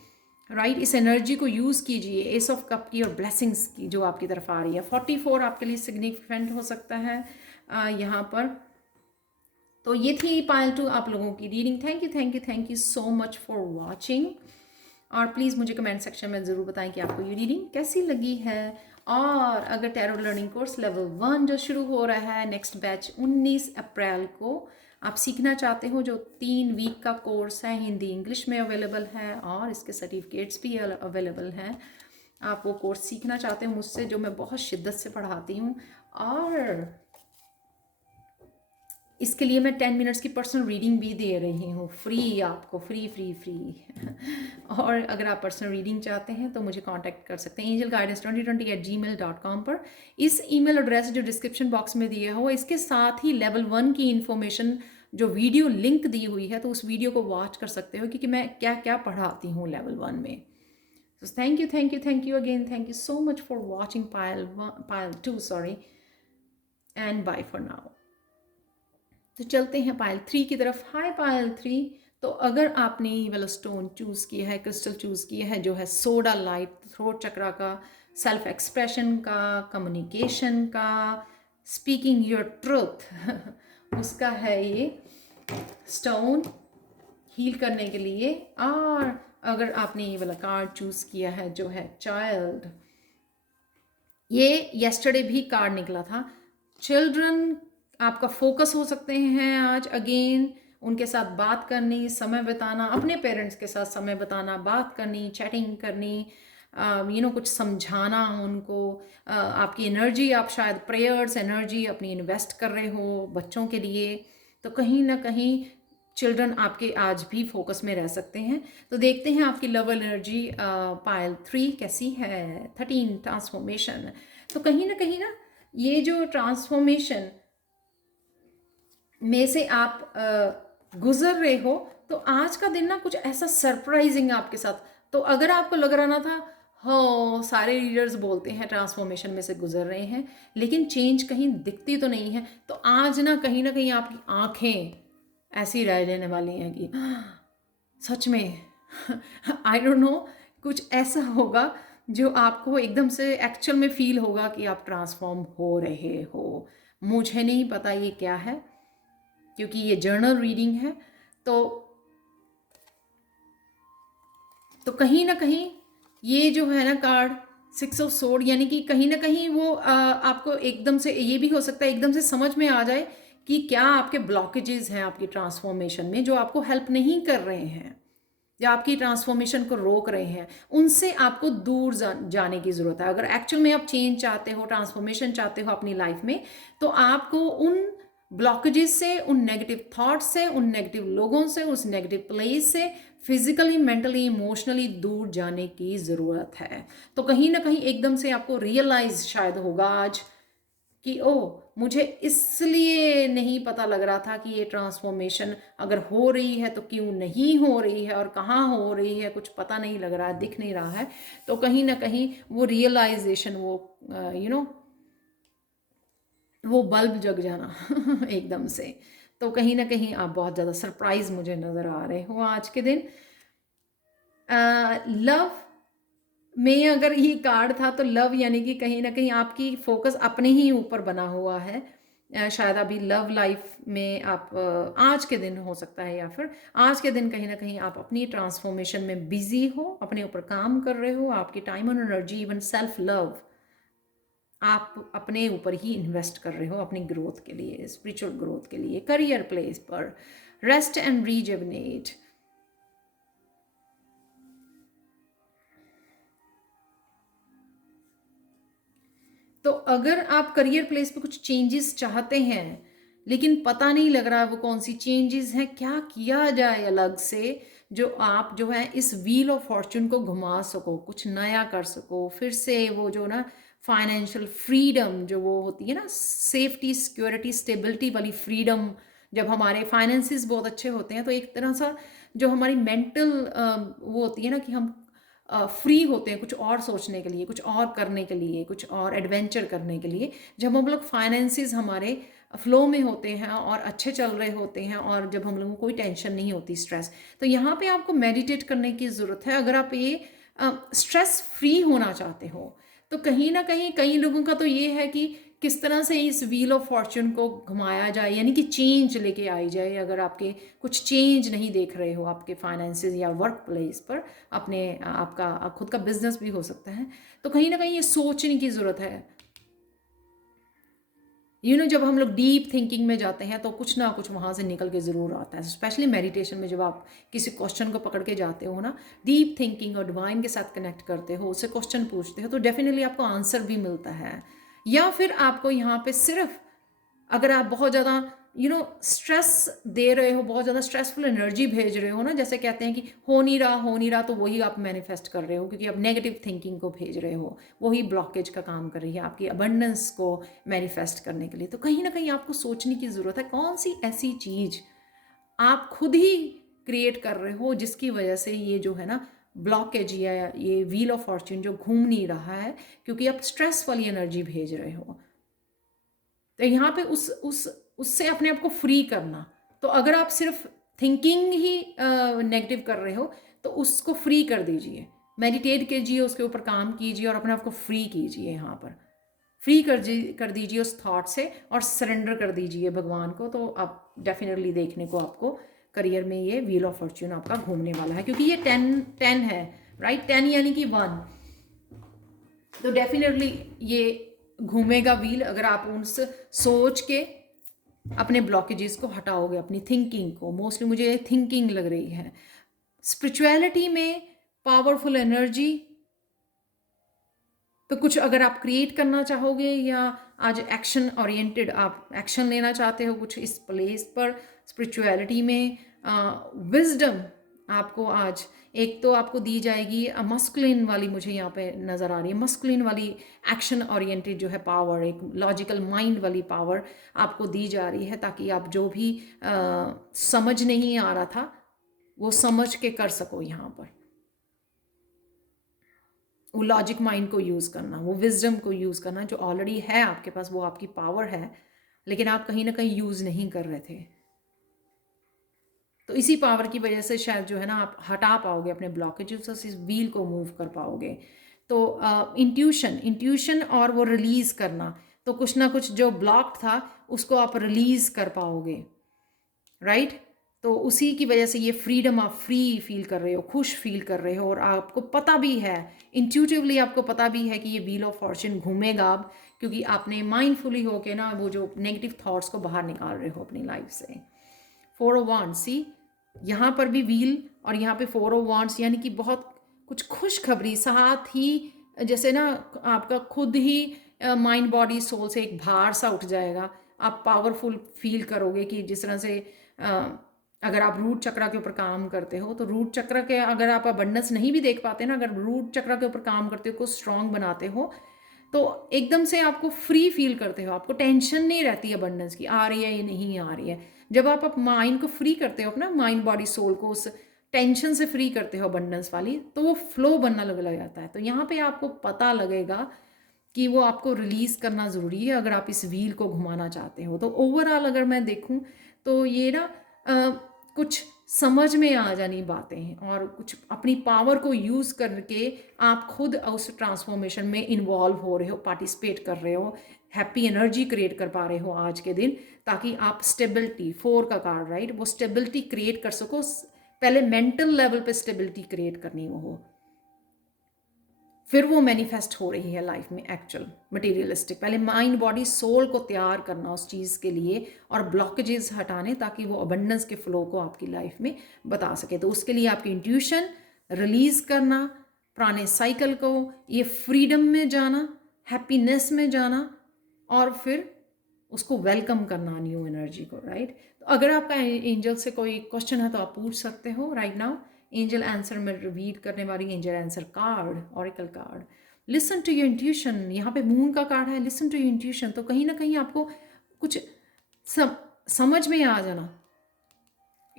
राइट। इस एनर्जी को यूज़ कीजिए, एस ऑफ कप की और ब्लेसिंग्स की जो आपकी तरफ आ रही है। 44 आपके लिए सिग्निफिकेंट हो सकता है यहाँ पर। तो ये थी पायल 2 आप लोगों की reading. Thank you so much for watching. और प्लीज़ मुझे कमेंट सेक्शन में ज़रूर बताएं कि आपको ये रीडिंग कैसी लगी है। और अगर टैरो लर्निंग कोर्स लेवल 1 जो शुरू हो रहा है, नेक्स्ट बैच 19 अप्रैल को आप सीखना चाहते हो, जो 3 वीक का कोर्स है, हिंदी इंग्लिश में अवेलेबल है और इसके सर्टिफिकेट्स भी अवेलेबल हैं। आप वो कोर्स सीखना चाहते हो मुझसे, जो मैं बहुत शिद्दत से पढ़ाती हूँ, और इसके लिए मैं 10 मिनट्स की पर्सनल रीडिंग भी दे रही हूँ, फ्री, आपको फ्री। और अगर आप पर्सनल रीडिंग चाहते हैं तो मुझे कांटेक्ट कर सकते हैं angelguidance2020@gmail.com पर। इस ईमेल एड्रेस जो डिस्क्रिप्शन बॉक्स में दिया हुआ, इसके साथ ही लेवल 1 की इन्फॉर्मेशन जो वीडियो लिंक दी हुई है, तो उस वीडियो को वॉच कर सकते हो, क्योंकि मैं क्या क्या पढ़ाती हूँ लेवल 1 में। So thank you again. Thank you so much for watching pile 2, sorry, and bye for now. तो चलते हैं पायल 3 की तरफ। हाय पायल 3। तो अगर आपने ये वाला स्टोन चूज़ किया है, क्रिस्टल चूज़ किया है, जो है सोडा लाइट, थ्रोट चक्रा का, सेल्फ एक्सप्रेशन का, कम्युनिकेशन का, स्पीकिंग योर ट्रूथ उसका है ये स्टोन हील करने के लिए। और अगर आपने ये वाला कार्ड चूज़ किया है जो है चाइल्ड, ये येस्टरडे भी कार्ड निकला था। चिल्ड्रन आपका फोकस हो सकते हैं आज अगेन, उनके साथ बात करनी, समय बिताना, अपने पेरेंट्स के साथ समय बिताना, बात करनी, चैटिंग करनी, कुछ समझाना उनको। आपकी एनर्जी, आप शायद प्रेयर्स एनर्जी अपनी इन्वेस्ट कर रहे हो बच्चों के लिए। तो कहीं ना कहीं चिल्ड्रन आपके आज भी फोकस में रह सकते हैं। तो देखते हैं आपकी लव एनर्जी पायल 3 कैसी है। 13 ट्रांसफॉर्मेशन। तो कहीं ना ये जो ट्रांसफॉर्मेशन में से आप गुजर रहे हो, तो आज का दिन ना कुछ ऐसा सरप्राइजिंग आपके साथ। तो अगर आपको लग रहा ना था, हो सारे रीडर्स बोलते हैं ट्रांसफॉर्मेशन में से गुजर रहे हैं, लेकिन चेंज कहीं दिखती तो नहीं है, तो आज ना कहीं आपकी आंखें ऐसी रह जाने वाली हैं कि सच में आई डोंट नो, कुछ ऐसा होगा जो आपको एकदम से एक्चुअल में फील होगा कि आप ट्रांसफॉर्म हो रहे हो। मुझे नहीं पता ये क्या है, क्योंकि ये जर्नल रीडिंग है। तो कहीं ना कहीं ये जो है ना कार्ड 6 ऑफ सोर्ड, यानी कि कहीं ना कहीं वो आपको एकदम से, ये भी हो सकता है एकदम से समझ में आ जाए कि क्या आपके ब्लॉकेजेस हैं आपकी ट्रांसफॉर्मेशन में, जो आपको हेल्प नहीं कर रहे हैं, जो आपकी ट्रांसफॉर्मेशन को रोक रहे हैं, उनसे आपको दूर जाने की ज़रूरत है। अगर एक्चुअल में आप चेंज चाहते हो, ट्रांसफॉर्मेशन चाहते हो अपनी लाइफ में, तो आपको उन ब्लॉकेजेस से, उन नेगेटिव थॉट्स से, उन नेगेटिव लोगों से, उस नेगेटिव प्लेस से फिजिकली, मेंटली, इमोशनली दूर जाने की ज़रूरत है। तो कहीं ना कहीं एकदम से आपको रियलाइज शायद होगा आज कि मुझे इसलिए नहीं पता लग रहा था कि ये ट्रांसफॉर्मेशन अगर हो रही है तो क्यों नहीं हो रही है, और कहाँ हो रही है कुछ पता नहीं लग रहा है, दिख नहीं रहा है। तो कहीं ना कहीं वो रियलाइजेशन, वो वो बल्ब जग जाना एकदम से। तो कहीं ना कहीं आप बहुत ज़्यादा सरप्राइज मुझे नज़र आ रहे हो आज के दिन। लव में अगर ये कार्ड था, तो लव यानी कि कहीं ना कहीं आपकी फोकस अपने ही ऊपर बना हुआ है। शायद अभी लव लाइफ में आप आज के दिन हो सकता है, या फिर आज के दिन कहीं ना कहीं आप अपनी ट्रांसफॉर्मेशन में बिजी हो, अपने ऊपर काम कर रहे हो, आपकी टाइम और एनर्जी, इवन सेल्फ लव आप अपने ऊपर ही इन्वेस्ट कर रहे हो, अपनी ग्रोथ के लिए, स्पिरिचुअल ग्रोथ के लिए, करियर प्लेस पर, रेस्ट एंड रीजुवनेट। तो अगर आप करियर प्लेस पे कुछ चेंजेस चाहते हैं, लेकिन पता नहीं लग रहा वो कौन सी चेंजेस हैं, क्या किया जाए अलग से, जो आप जो है इस व्हील ऑफ फॉर्चून को घुमा सको, कुछ नया कर सको, फिर से वो जो ना फाइनेंशियल फ्रीडम जो वो होती है ना, सेफ्टी सिक्योरिटी स्टेबिलिटी वाली फ्रीडम, जब हमारे फाइनेंसिस बहुत अच्छे होते हैं तो एक तरह सा जो हमारी मेंटल वो होती है ना कि हम फ्री होते हैं कुछ और सोचने के लिए, कुछ और करने के लिए, कुछ और एडवेंचर करने के लिए। जब हम लोग फाइनेंसिस हमारे फ्लो में होते हैं और अच्छे चल रहे होते हैं और जब हम लोगों को कोई टेंशन नहीं होती, स्ट्रेस, तो यहाँ पे आपको मेडिटेट करने की ज़रूरत है अगर आप ये स्ट्रेस फ्री होना चाहते हो। तो कहीं ना कहीं कई लोगों का तो ये है कि किस तरह से इस व्हील ऑफ फॉर्चून को घुमाया जाए, यानी कि चेंज लेके आई जाए। अगर आपके कुछ चेंज नहीं देख रहे हो आपके फाइनेंसेस या वर्क प्लेस पर, अपने आपका खुद का बिजनेस भी हो सकता है, तो कहीं ना कहीं ये सोचने की ज़रूरत है। जब हम लोग डीप थिंकिंग में जाते हैं तो कुछ ना कुछ वहाँ से निकल के ज़रूर आता है। स्पेशली मेडिटेशन में जब आप किसी क्वेश्चन को पकड़ के जाते हो ना, डीप थिंकिंग और डिवाइन के साथ कनेक्ट करते हो, उससे क्वेश्चन पूछते हो, तो डेफिनेटली आपको आंसर भी मिलता है। या फिर आपको यहाँ पे सिर्फ अगर आप बहुत ज़्यादा स्ट्रेस दे रहे हो, बहुत ज़्यादा स्ट्रेसफुल एनर्जी भेज रहे हो ना, जैसे कहते हैं कि हो नहीं रहा, तो वही आप मैनिफेस्ट कर रहे हो, क्योंकि आप नेगेटिव थिंकिंग को भेज रहे हो, वही ब्लॉकेज का काम कर रही है आपकी अबंडेंस को मैनिफेस्ट करने के लिए। तो कहीं ना कहीं आपको सोचने की ज़रूरत है कौन सी ऐसी चीज़ आप खुद ही क्रिएट कर रहे हो जिसकी वजह से ये जो है ना ब्लॉकेज या ये व्हील ऑफ फॉर्च्यून जो घूम नहीं रहा है, क्योंकि आप स्ट्रेस वाली एनर्जी भेज रहे हो। तो यहाँ पे उससे अपने आप को फ्री करना। तो अगर आप सिर्फ थिंकिंग ही नेगेटिव कर रहे हो तो उसको फ्री कर दीजिए, मेडिटेट कीजिए, उसके ऊपर काम कीजिए और अपने आप को फ्री कीजिए। यहाँ पर फ्री कर दीजिए उस थॉट से और सरेंडर कर दीजिए भगवान को। तो आप डेफिनेटली देखने को आपको करियर में ये व्हील ऑफ फॉर्च्यून आपका घूमने वाला है, क्योंकि ये 10 है, राइट, 10 यानी कि 1। तो डेफिनेटली ये घूमेगा व्हील अगर आप उस सोच के अपने ब्लॉकेजेस को हटाओगे, अपनी थिंकिंग को। मोस्टली मुझे थिंकिंग लग रही है। स्पिरिचुअलिटी में पावरफुल एनर्जी, तो कुछ अगर आप क्रिएट करना चाहोगे या आज एक्शन ओरिएंटेड आप एक्शन लेना चाहते हो कुछ इस प्लेस पर स्पिरिचुअलिटी में, विजडम आपको आज एक तो आपको दी जाएगी मस्कुलिन वाली, मुझे यहाँ पे नज़र आ रही है मस्कुलिन वाली एक्शन ओरिएंटेड जो है पावर, एक लॉजिकल माइंड वाली पावर आपको दी जा रही है, ताकि आप जो भी समझ नहीं आ रहा था वो समझ के कर सको। यहाँ पर वो लॉजिक माइंड को यूज़ करना, वो विजडम को यूज़ करना जो ऑलरेडी है आपके पास, वो आपकी पावर है, लेकिन आप कहीं ना कहीं यूज़ नहीं कर रहे थे। तो इसी पावर की वजह से शायद जो है ना आप हटा पाओगे अपने ब्लॉकेजेस, इस व्हील को मूव कर पाओगे। तो इंट्यूशन और वो रिलीज़ करना, तो कुछ ना कुछ जो ब्लॉक था उसको आप रिलीज़ कर पाओगे, राइट। तो उसी की वजह से ये फ्रीडम, आप फ्री फील कर रहे हो, खुश फील कर रहे हो, और आपको पता भी है, इंट्यूटिवली आपको पता भी है कि ये व्हील ऑफ फॉर्च्यून घूमेगा अब, क्योंकि आपने माइंडफुली होके ना वो जो नेगेटिव थॉट्स को बाहर निकाल रहे हो अपनी लाइफ से। 4 ऑफ वांड्स, सी यहाँ पर भी व्हील और यहाँ पे 4 ऑफ वांड्स, यानी कि बहुत कुछ खुशखबरी, साथ ही जैसे ना आपका खुद ही माइंड बॉडी सोल से एक भार सा उठ जाएगा। आप पावरफुल फील करोगे कि जिस तरह से अगर आप रूट चक्र के ऊपर काम करते हो, तो रूट चक्र के अगर आप अबंडेंस नहीं भी देख पाते ना, अगर रूट चक्र के ऊपर काम करते हो, को स्ट्रांग बनाते हो, तो एकदम से आपको फ्री फील करते हो, आपको टेंशन नहीं रहती अबंडेंस की, आ रही है या नहीं आ रही है। जब आप माइंड को फ्री करते हो, अपना माइंड बॉडी सोल को उस टेंशन से फ्री करते हो अबंडेंस वाली, तो वो फ्लो बनना लग जाता है। तो यहाँ पे आपको पता लगेगा कि वो आपको रिलीज़ करना ज़रूरी है अगर आप इस व्हील को घुमाना चाहते हो। तो ओवरऑल अगर मैं देखूँ तो ये ना कुछ समझ में आ जानी बातें, और कुछ अपनी पावर को यूज़ करके आप खुद उस ट्रांसफॉर्मेशन में इन्वॉल्व हो रहे हो, पार्टिसिपेट कर रहे हो, हैप्पी एनर्जी क्रिएट कर पा रहे हो आज के दिन, ताकि आप स्टेबिलिटी, 4 का कार्ड, राइट, वो स्टेबिलिटी क्रिएट कर सको। पहले मेंटल लेवल पे स्टेबिलिटी क्रिएट करनी हो, फिर वो मैनिफेस्ट हो रही है लाइफ में एक्चुअल मटेरियलिस्टिक। पहले माइंड बॉडी सोल को तैयार करना उस चीज़ के लिए और ब्लॉकेजेस हटाने, ताकि वो अबंडेंस के फ्लो को आपकी लाइफ में बता सके। तो उसके लिए आपकी इंट्यूशन रिलीज़ करना, पुराने साइकिल को, ये फ्रीडम में जाना, हैप्पीनेस में जाना, और फिर उसको वेलकम करना न्यू एनर्जी को, राइट। तो अगर आपका एंजल से कोई क्वेश्चन है तो आप पूछ सकते हो राइट नाउ, एंजल आंसर में रिवीड करने वाली angel answer card, oracle card. Listen to your intuition, यहाँ पे मून का कार्ड है, लिसन टू योर इंट्यूशन। तो कहीं ना कहीं आपको कुछ समझ में आ जाना,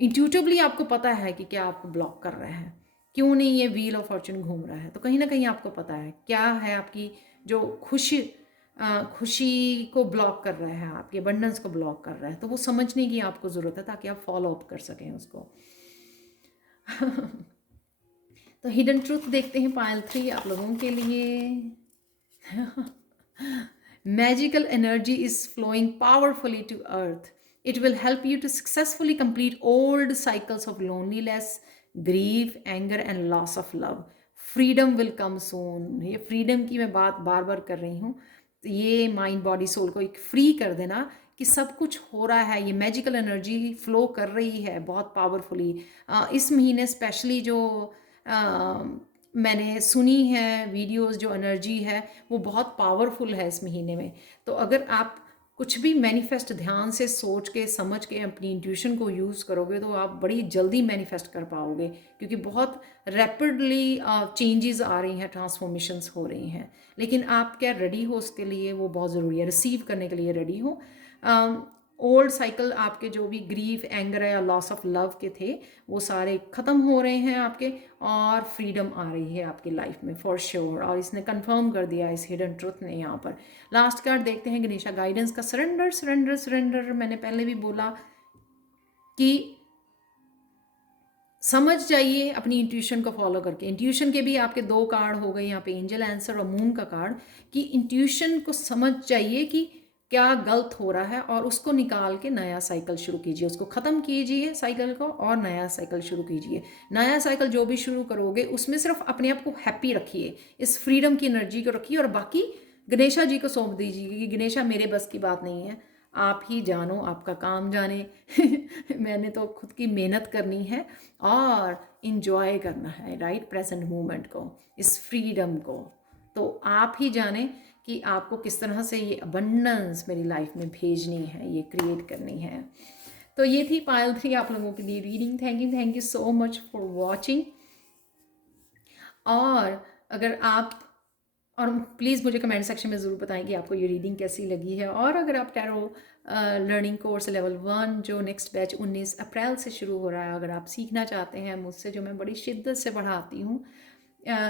इंट्यूटिवली आपको पता है कि क्या आपको ब्लॉक कर रहा है, क्यों नहीं ये व्हील ऑफ फॉर्चून घूम रहा है। तो कहीं ना कहीं आपको पता है क्या है आपकी जो खुशी को ब्लॉक कर रहा है, आपकी अबंडेंस को ब्लॉक कर रहा है। तो वो समझने की आपको ज़रूरत है ताकि आप फॉलो अप कर सकें उसको। तो हिडन ट्रूथ देखते हैं पायल 3 आप लोगों के लिए। Magical energy is flowing powerfully to earth. It will help you to successfully complete old cycles of loneliness, grief, anger and loss of love. Freedom will come soon. ये freedom की मैं बात बार बार कर रही हूँ। तो ये माइंड बॉडी सोल को एक फ्री कर देना कि सब कुछ हो रहा है, ये मैजिकल एनर्जी फ्लो कर रही है बहुत पावरफुली। इस महीने स्पेशली जो मैंने सुनी है वीडियोस, जो एनर्जी है वो बहुत पावरफुल है इस महीने में। तो अगर आप कुछ भी मैनिफेस्ट ध्यान से सोच के समझ के अपनी इंट्यूशन को यूज़ करोगे तो आप बड़ी जल्दी मैनिफेस्ट कर पाओगे, क्योंकि बहुत रैपिडली चेंजेस आ रही हैं, ट्रांसफॉर्मेशंस हो रही हैं। लेकिन आप क्या रेडी हो उसके लिए, वो बहुत ज़रूरी है। रिसीव करने के लिए रेडी हो। ओल्ड साइकिल आपके जो भी ग्रीफ, एंगर या लॉस ऑफ लव के थे वो सारे ख़त्म हो रहे हैं आपके, और फ्रीडम आ रही है आपकी लाइफ में फॉर श्योर। और इसने कंफर्म कर दिया इस हिडन ट्रुथ ने यहाँ पर। लास्ट कार्ड देखते हैं गणेशा गाइडेंस का, सरेंडर सरेंडर सरेंडर। मैंने पहले भी बोला कि समझ जाइए अपनी इंट्यूशन को फॉलो करके। इंट्यूशन के भी आपके 2 कार्ड हो गए यहाँ पे, एंजल आंसर और मून का कार्ड, कि इंट्यूशन को समझ जाइए कि क्या गलत हो रहा है और उसको निकाल के नया साइकिल शुरू कीजिए, उसको ख़त्म कीजिए साइकिल को और नया साइकिल शुरू कीजिए। नया साइकिल जो भी शुरू करोगे उसमें सिर्फ अपने आप को हैप्पी रखिए, इस फ्रीडम की एनर्जी को रखिए, और बाकी गणेशा जी को सौंप दीजिए कि गणेशा मेरे बस की बात नहीं है, आप ही जानो, आपका काम जाने। मैंने तो खुद की मेहनत करनी है और इन्जॉय करना है, राइट, प्रेजेंट मोमेंट को, इस फ्रीडम को। तो आप ही जाने कि आपको किस तरह से ये अबंडेंस मेरी लाइफ में भेजनी है, ये क्रिएट करनी है। तो ये थी पायल 3 आप लोगों के लिए reading. Thank you so much for watching. और अगर आप, और प्लीज़ मुझे कमेंट सेक्शन में ज़रूर बताएं कि आपको ये रीडिंग कैसी लगी है। और अगर आप टैरो लर्निंग कोर्स लेवल 1 जो नेक्स्ट बैच 19 अप्रैल से शुरू हो रहा है, अगर आप सीखना चाहते हैं मुझसे, जो मैं बड़ी शिद्दत से पढ़ाती हूँ,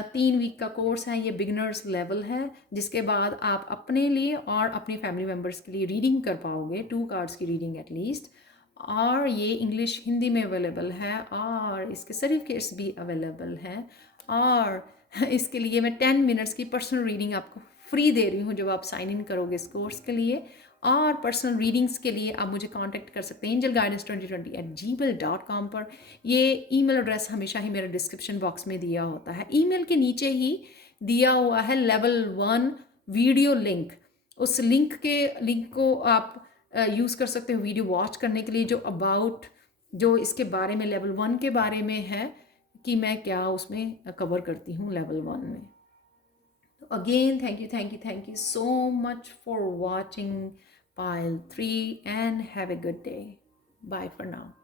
3 वीक का कोर्स है, ये बिगनर्स लेवल है, जिसके बाद आप अपने लिए और अपनी फैमिली मेम्बर्स के लिए रीडिंग कर पाओगे, 2 कार्ड्स की रीडिंग एटलीस्ट। और ये इंग्लिश हिंदी में अवेलेबल है, और इसके सर्टिफिकेट्स भी अवेलेबल हैं। और इसके लिए मैं 10 मिनट्स की पर्सनल रीडिंग आपको फ्री दे रही हूँ जब आप साइन इन करोगे इस कोर्स के लिए। और पर्सनल रीडिंग्स के लिए आप मुझे कांटेक्ट कर सकते हैं angelguidance2020@gmail.com पर। ये ईमेल एड्रेस हमेशा ही मेरे डिस्क्रिप्शन बॉक्स में दिया होता है। ईमेल के नीचे ही दिया हुआ है लेवल 1 वीडियो लिंक। उस लिंक को आप यूज़ कर सकते हो वीडियो वॉच करने के लिए, जो इसके बारे में लेवल 1 के बारे में है कि मैं क्या उसमें कवर करती हूँ लेवल 1 में। तो again thank you so much for watching Payal 3 and have a good day. Bye for now.